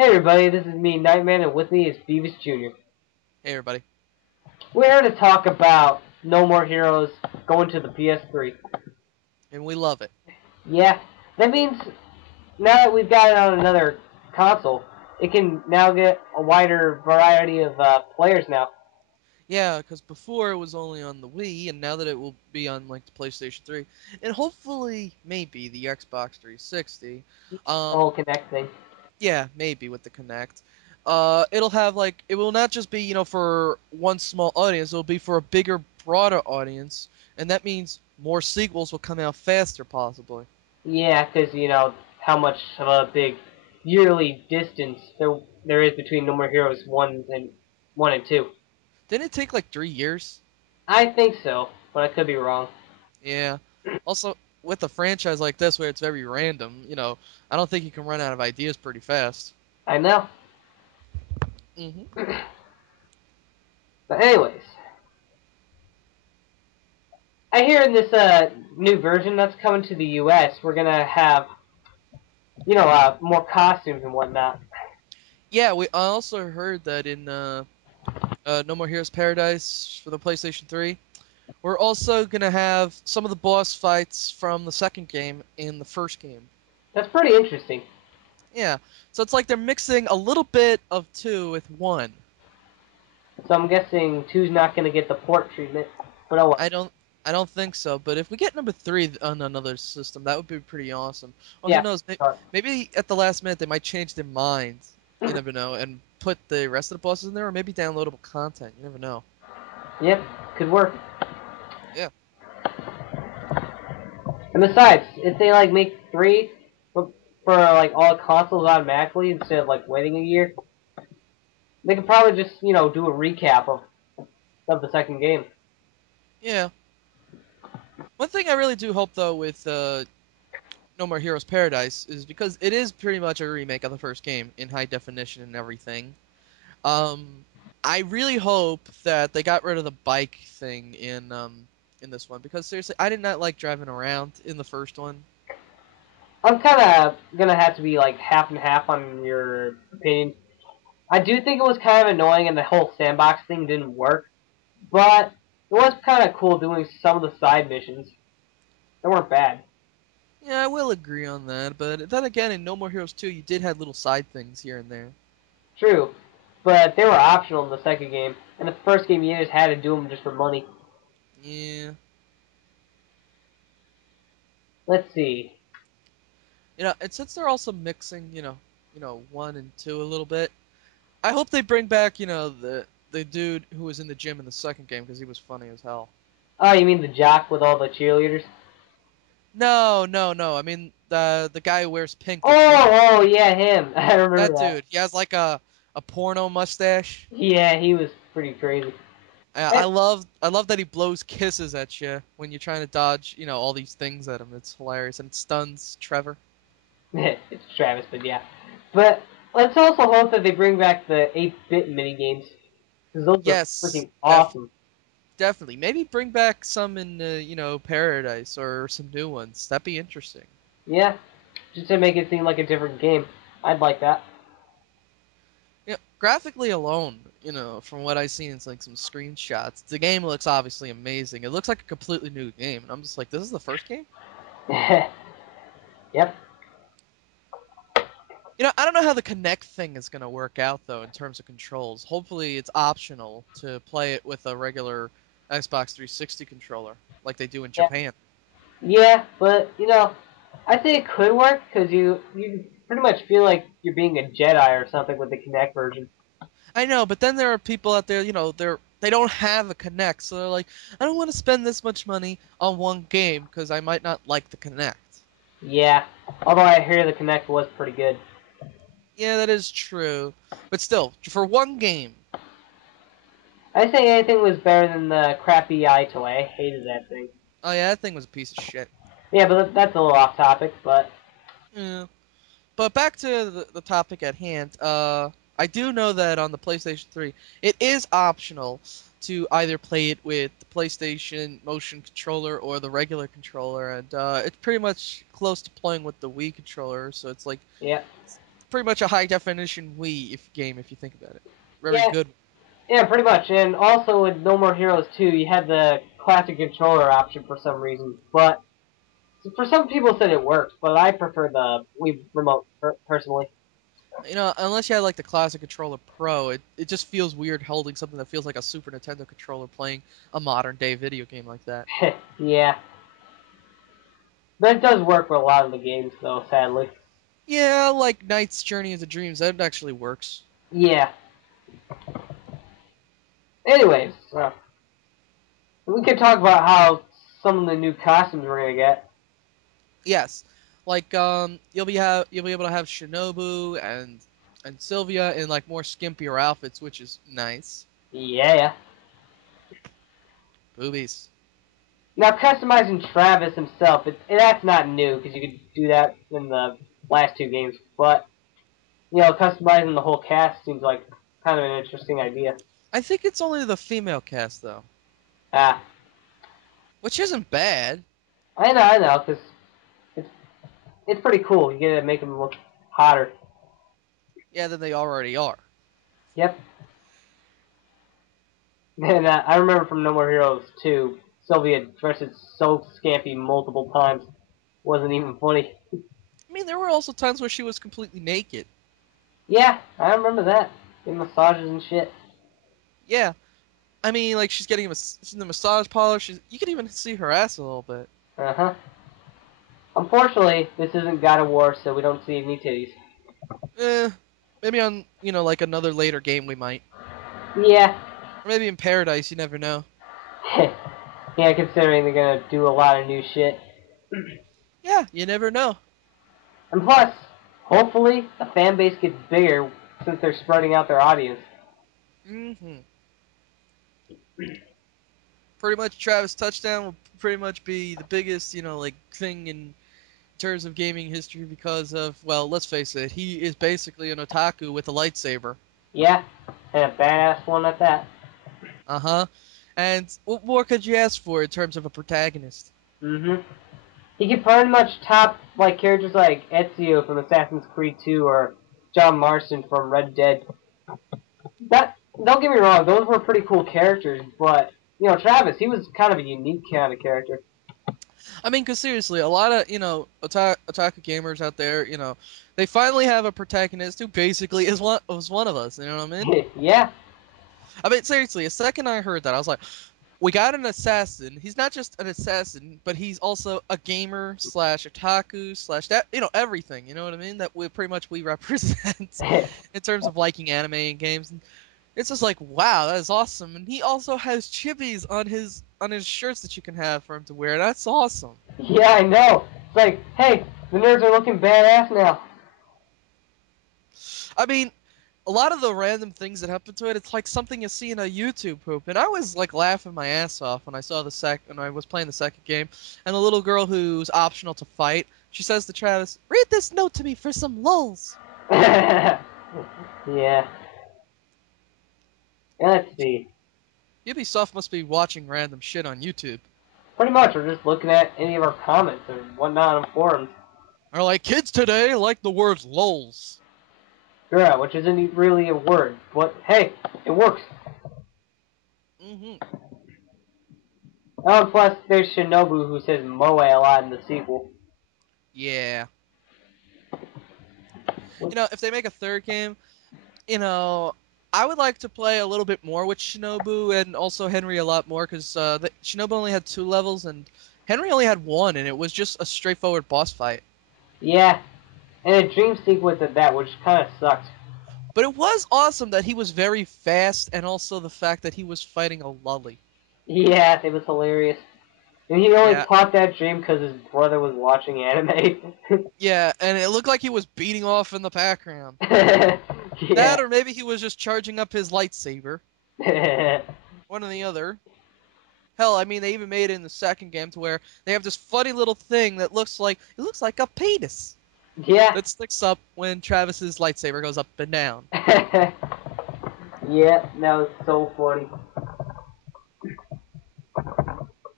Hey everybody, this is me, Nightman, and with me is Beavis Jr. Hey everybody. We're here to talk about No More Heroes going to the PS3. And we love it. Yeah, that means now that we've got it on another console, it can now get a wider variety of players now. Yeah, because before it was only on the Wii, and now that it will be on like the PlayStation 3, and hopefully maybe the Xbox 360. The whole Connect thing. Yeah, maybe with the Kinect. It'll have like it will not just be for one small audience. It'll be for a bigger, broader audience, and that means more sequels will come out faster, possibly. Yeah, because you know how much of a big yearly distance there is between No More Heroes one and two. Didn't it take like 3 years? I think so, but I could be wrong. Yeah. Also, with a franchise like this where it's very random, I don't think you can run out of ideas pretty fast. I know. Hmm. But anyways, I hear in this new version that's coming to the U.S., we're gonna have more costumes and whatnot. Yeah, I also heard that in No More Heroes Paradise for the PlayStation 3, we're also gonna have some of the boss fights from the second game in the first game. That's pretty interesting. Yeah, so it's like they're mixing a little bit of two with one. So I'm guessing two's not gonna get the port treatment, but oh well. I don't, I don't think so. But if we get number three on another system, that would be pretty awesome. Or who Yeah. knows? Maybe at the last minute they might change their mind. You never know, and put the rest of the bosses in there, or maybe downloadable content. You never know. Yep, could work. Yeah. And besides, if they like make three for like all consoles automatically instead of like waiting a year, they could probably just do a recap of the second game. Yeah. One thing I really do hope though with No More Heroes Paradise is because it is pretty much a remake of the first game in high definition and everything. Um, I really hope that they got rid of the bike thing in this one because seriously, I did not like driving around in the first one. I'm kind of gonna have to be like half and half on your opinion. I do think it was kind of annoying and the whole sandbox thing didn't work, but it was kind of cool doing some of the side missions. They weren't bad. Yeah, I will agree on that, but then again, in No More Heroes 2, you did have little side things here and there. True, but they were optional in the second game. In the first game, you just had to do them just for money. Yeah. Let's see. And since they're also mixing, one and two a little bit, I hope they bring back, the dude who was in the gym in the second game because he was funny as hell. Oh, you mean the jock with all the cheerleaders? No, no, no. I mean the guy who wears pink, the twink. Oh, yeah, him. I remember That that. dude. He has like a porno mustache. Yeah, he was pretty crazy. I love that he blows kisses at you when you're trying to dodge, all these things at him. It's hilarious and it stuns Trevor. It's Travis, but yeah. But let's also hope that they bring back the 8-bit mini games because those are Yes, freaking awesome. definitely. Maybe bring back some in Paradise or some new ones. That'd be interesting. Yeah, just to make it seem like a different game. I'd like that. Graphically alone, from what I've seen, it's like some screenshots. The game looks obviously amazing. It looks like a completely new game, and I'm just like, this is the first game. Yep. I don't know how the Kinect thing is gonna work out though in terms of controls. Hopefully, it's optional to play it with a regular Xbox 360 controller, like they do in Yeah. Japan. Yeah, but I think it could work because you pretty much feel like you're being a Jedi or something with the Kinect version. I know, but then there are people out there, they don't have a Kinect, so they're like, I don't want to spend this much money on one game because I might not like the Kinect. Yeah, although I hear the Kinect was pretty good. Yeah, that is true, but still, for one game. I think anything was better than the crappy iToy. I hated that thing. Oh yeah, that thing was a piece of shit. Yeah, but that's a little off topic. But Yeah. But back to the topic at hand. I do know that on the PlayStation 3, it is optional to either play it with the PlayStation motion controller or the regular controller, and it's pretty much close to playing with the Wii controller. So it's like yeah, pretty much a high definition Wii game if you think about it. Very Yeah, good. yeah, pretty much. And also with No More Heroes 2, you had the classic controller option for some reason. But for some people said it works, but I prefer the Wii remote personally. You know, unless you had like the classic controller Pro, it just feels weird holding something that feels like a Super Nintendo controller playing a modern day video game like that. Yeah. But it does work for a lot of the games, though, sadly. Yeah, like Knight's Journey into Dreams, that actually works. Yeah. Anyways, we could talk about how some of the new costumes we're gonna get. Yes, like you'll be able to have Shinobu and Sylvia in like more skimpier outfits, which is nice. Yeah. Boobies. Now, customizing Travis himself, that's not new, because you could do that in the last two games. But, customizing the whole cast seems like kind of an interesting idea. I think it's only the female cast though, Ah, which isn't bad. I know, because it's, it's pretty cool. You get to make them look hotter. Yeah, than they already are. Yep. And I remember from No More Heroes 2, Sylvia dressed so scampy multiple times. Wasn't even funny. I mean, there were also times where she was completely naked. Yeah, I remember that. Getting massages and shit. Yeah, I mean, like she's getting she's in the massage parlor. You can even see her ass a little bit. Uh-huh. Unfortunately, this isn't God of War, so we don't see any titties. Eh, maybe on like another later game we might, Yeah. or maybe in Paradise. You never know. Yeah, considering they're gonna do a lot of new shit. Yeah, you never know. And plus, hopefully, the fan base gets bigger since they're spreading out their audience. Hmm. Pretty much, Travis Touchdown will pretty much be the biggest like thing in terms of gaming history because of, well, let's face it, he is basically an otaku with a lightsaber. Yeah, and a badass one at that. Uh-huh. And what more could you ask for in terms of a protagonist? Mm-hmm. He could pretty much top like characters like Ezio from Assassin's Creed 2 or John Marston from Red Dead. That don't get me wrong, those were pretty cool characters, but Travis, he was kind of a unique kind of character. I mean, because seriously, a lot of, otaku gamers out there, they finally have a protagonist who basically was one of us, you know what I mean? Yeah. I mean, seriously, a second I heard that, I was like, we got an assassin. He's not just an assassin, but he's also a gamer slash otaku slash that everything. You know what I mean? That we pretty much we represent in terms of liking anime and games. And it's just like, wow, that is awesome. And he also has chibis on his shirts that you can have for him to wear. That's awesome. Yeah, I know. It's like, hey, the nerds are looking badass now. I mean, a lot of the random things that happen to it, it's like something you see in a YouTube poop. And I was like laughing my ass off when I saw when I was playing the second game, and the little girl who's optional to fight, she says to Travis, "Read this note to me for some lulz." Yeah. Let's see. Ubisoft must be watching random shit on YouTube. Pretty much, we're just looking at any of our comments or whatnot on forums. Or like, kids today like the words lulz. Yeah, which isn't really a word, but hey, it works. Hmm. Oh, and plus there's Shinobu who says Moe a lot in the sequel. Yeah. If they make a third game, I would like to play a little bit more with Shinobu and also Henry a lot more because Shinobu only had 2 levels and Henry only had one, and it was just a straightforward boss fight. Yeah, and a dream sequence at that, which kind of sucked. But it was awesome that he was very fast, and also the fact that he was fighting a lolly. Yeah, it was hilarious. And he only Yeah, caught that dream because his brother was watching anime. yeah, and it looked like he was beating off in the background. Yeah. That, or maybe he was just charging up his lightsaber. One or the other. Hell, I mean, they even made it in the second game to where they have this funny little thing that looks like a penis Yeah. that sticks up when Travis's lightsaber goes up and down. Yeah, that was so funny.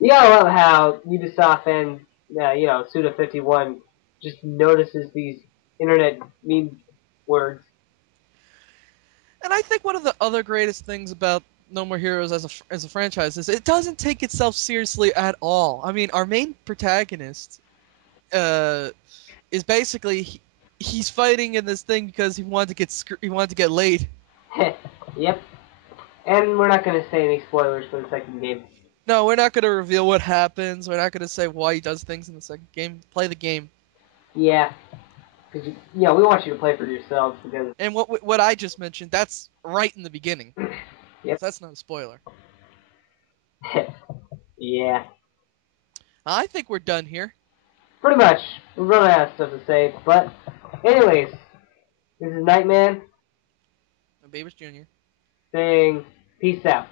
You gotta love how Ubisoft and Suda51 just notices these internet meme other greatest things about No More Heroes as a franchise is it doesn't take itself seriously at all. I mean, our main protagonist uh, is basically he's fighting in this thing because he wanted to get laid. Yep. And we're not going to say any spoilers for the second game. No, we're not going to reveal what happens. We're not going to say why he does things in the second game. Play the game. Yeah. Because, we want you to play for yourselves because... And what I just mentioned, that's right in the beginning. Yep. That's not a spoiler. Yeah. I think we're done here. Pretty much. We're running out of stuff to say. But, anyways, this is Nightman Babish Jr. saying peace out.